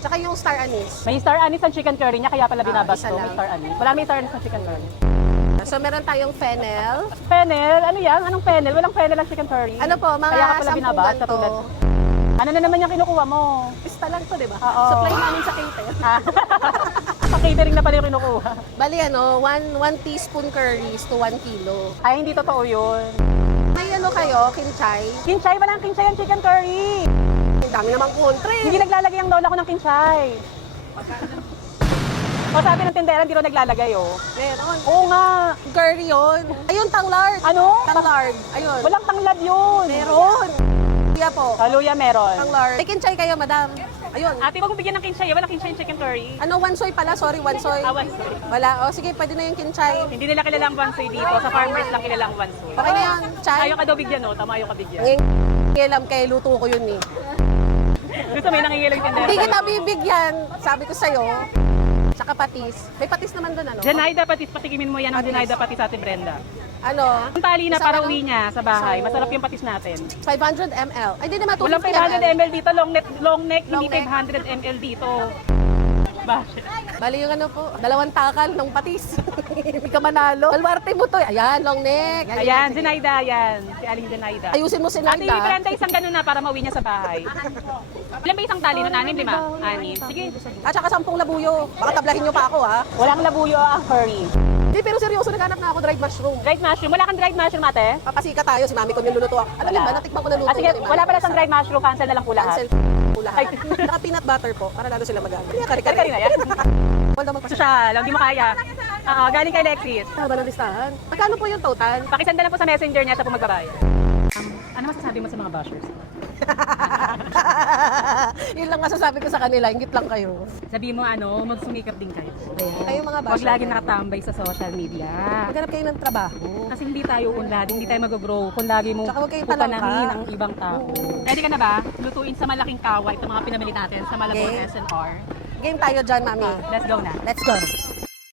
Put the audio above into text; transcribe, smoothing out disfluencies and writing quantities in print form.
Tsaka yung star anise. May star anise ang chicken curry niya, kaya pala binabasto. isa May lang. star anise. Wala may star anise ang chicken curry. So meron tayong fennel. Fennel? Ano yan? Anong fennel? Walang fennel ang chicken curry. Ano po, mga Kaya ka pala 10 binabas, ganito. katulad. Ano na naman yung kinukuha mo? Pista lang to, di ba? Oo. Supply namin sa cater. Ah. Sa catering na pala yung kinukuha. Bali ano, 1 teaspoon curries to 1 kilo. Ay, hindi totoo yun. May ano kayo, kinchay. Kinchay, walang kinchay ang chicken curry. Ang dami namang kontra eh. Hindi naglalagay ang lola ko ng kinchay. O sabi ng tindera, hindi rin naglalagay oh. Meron. Oo nga. Curry yun. Ayun, tanglard. Ano? Tanglard. Ayun. Walang tanglad yun. Meron. Kaya po. Haluya meron. Tanglard. May kinchay kayo, madam. Ayun. Ate, wag mong bigyan ng kinchay. Walang kinchay yung chicken curry. Ano, wansoy pala? Sorry, wansoy. Wansoy. Wala. O sige, pwede na yung kinchay. Hindi nila kilalang wansoy dito. Sa farmers lang kilalang wansoy. Okay na yan. Chay. Ayaw ka daw bigyan, no? Tama, ayaw ka bigyan. Ngayon, kay luto ko yun eh. Gusto may nangingilang tindera. Hindi kita bibigyan. Sabi ko sa'yo. Tsaka patis. May patis naman doon, ano? Zenaida patis, patikimin mo yan ang Zenaida patis sa Ate Brenda. Ano? Ang tali na Isang para ano? uwi niya sa bahay. So, Masarap yung patis natin. 500 ml. Ay, di naman. Walang 500 ml dito, long neck, Long hindi neck. 500 ml dito. Bakit? Bali yung ano po, 2 takal ng patis. Hindi ka manalo. Balwarte mo to. Ayan, long neck. Ayan, sige. Zenaida, yan. Si Aling Zenaida. Ayusin mo si Ate, Nanda. Brenda, isang ganun na para mauwi niya sa bahay. Ilan ba isang tali nun? 6, 5? 6. Sige. At saka 10 labuyo. Baka tablahin nyo pa ako, ha? Walang labuyo ang curry. Hindi, pero seryoso, naghanap na ako dried mushroom. Dried mushroom. Wala kang dried mushroom, ate? Papasika tayo, si mami ko niluluto ako. Ano Wala. ba, natikman ko na luto. Ah, sige, ni mami. wala pala sa dried mushroom. Cancel na lang po lahat. Cancel po lahat. Naka peanut butter po, para lalo sila mag-ano. Kaya Kari-kari na yan. Wala naman pa siya. Social, hindi mo kaya. Galing kay Lexis. Haba ng listahan. Magkano po yung total? Pakisenda lang po sa messenger niya sa po magbabayad. Ano masasabi mo sa mga bashers? Yun lang masasabi ko sa kanila, ingit lang kayo. Sabi mo magsumikap din kayo. Kayo mga Huwag basher. lagi nakatambay sa social media. Maghanap kayo ng trabaho. Kasi hindi tayo unlad, hindi tayo mag-grow kung lagi mo Tsaka huwag kayong pupanahin talangka. ang ibang tao. Pwede ka na ba lutuin sa malaking kawa itong mga pinamili natin sa Malabon Okay. SNR? Game tayo dyan, mami. Let's go na. Let's go.